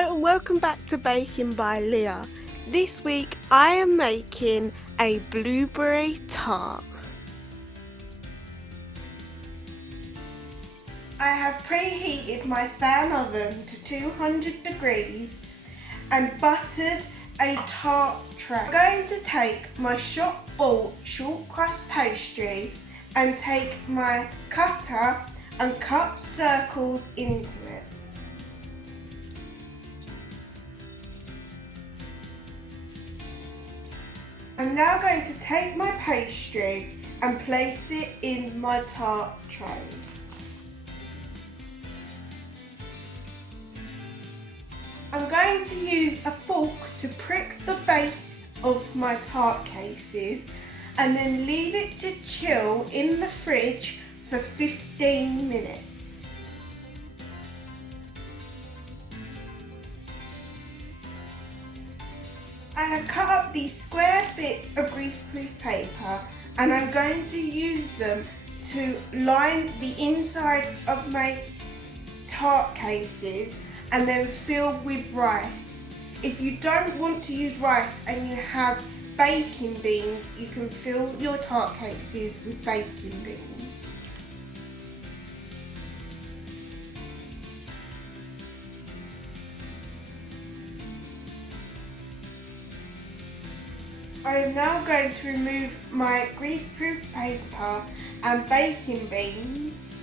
Hello and welcome back to Baking by Leah. This week I am making a blueberry tart. I have preheated my fan oven to 200 degrees and buttered a tart tray. I'm going to take my shop-bought shortcrust pastry and take my cutter and cut circles into it. I'm now going to take my pastry and place it in my tart trays. I'm going to use a fork to prick the base of my tart cases and then leave it to chill in the fridge for 15 minutes. I have cut up these square bits of greaseproof paper and I'm going to use them to line the inside of my tart cases and then fill with rice. If you don't want to use rice and you have baking beans, you can fill your tart cases with baking beans. I am now going to remove my greaseproof paper and baking beans.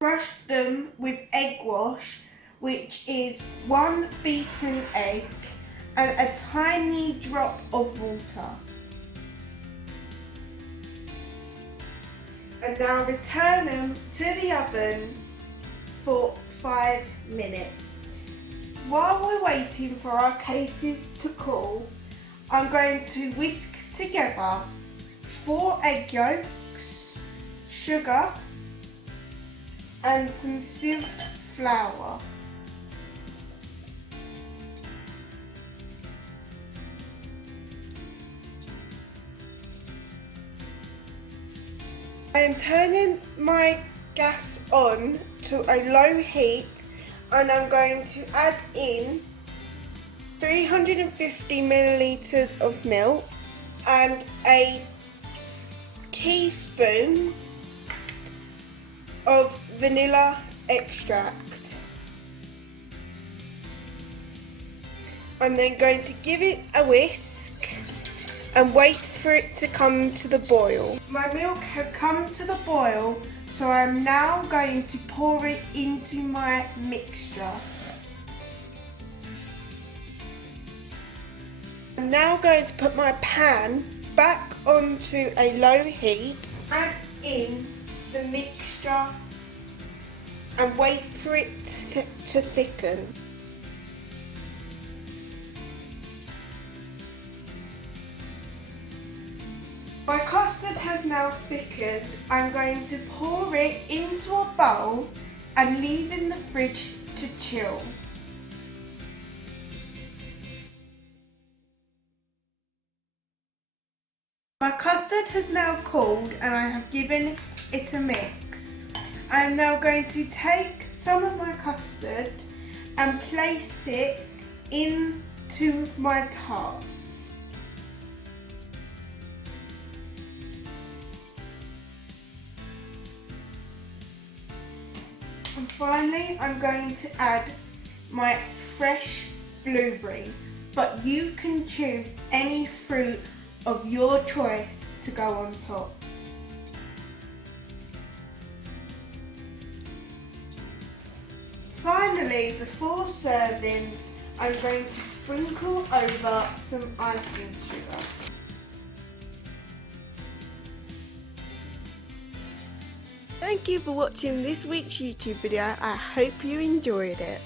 Brush them with egg wash, which is 1 beaten egg and a tiny drop of water. And now return them to the oven for 5 minutes. While we're waiting for our cases to cool, I'm going to whisk together 4 egg yolks, sugar, and some sieved flour. I am turning my gas on to a low heat and I'm going to add in 350 millilitres of milk and a teaspoon of vanilla extract. I'm then going to give it a whisk and wait for it to come to the boil. My milk has come to the boil, so I'm now going to pour it into my mixture. I'm now going to put my pan back onto a low heat, add in the mixture and wait for it to thicken. My custard has now thickened. I'm going to pour it into a bowl and leave in the fridge to chill. My custard has now cooled and I have given it a mix. I am now going to take some of my custard and place it into my tarts. And finally, I'm going to add my fresh blueberries, but you can choose any fruit of your choice to go on top. Finally, before serving, I'm going to sprinkle over some icing sugar. Thank you for watching this week's YouTube video. I hope you enjoyed it.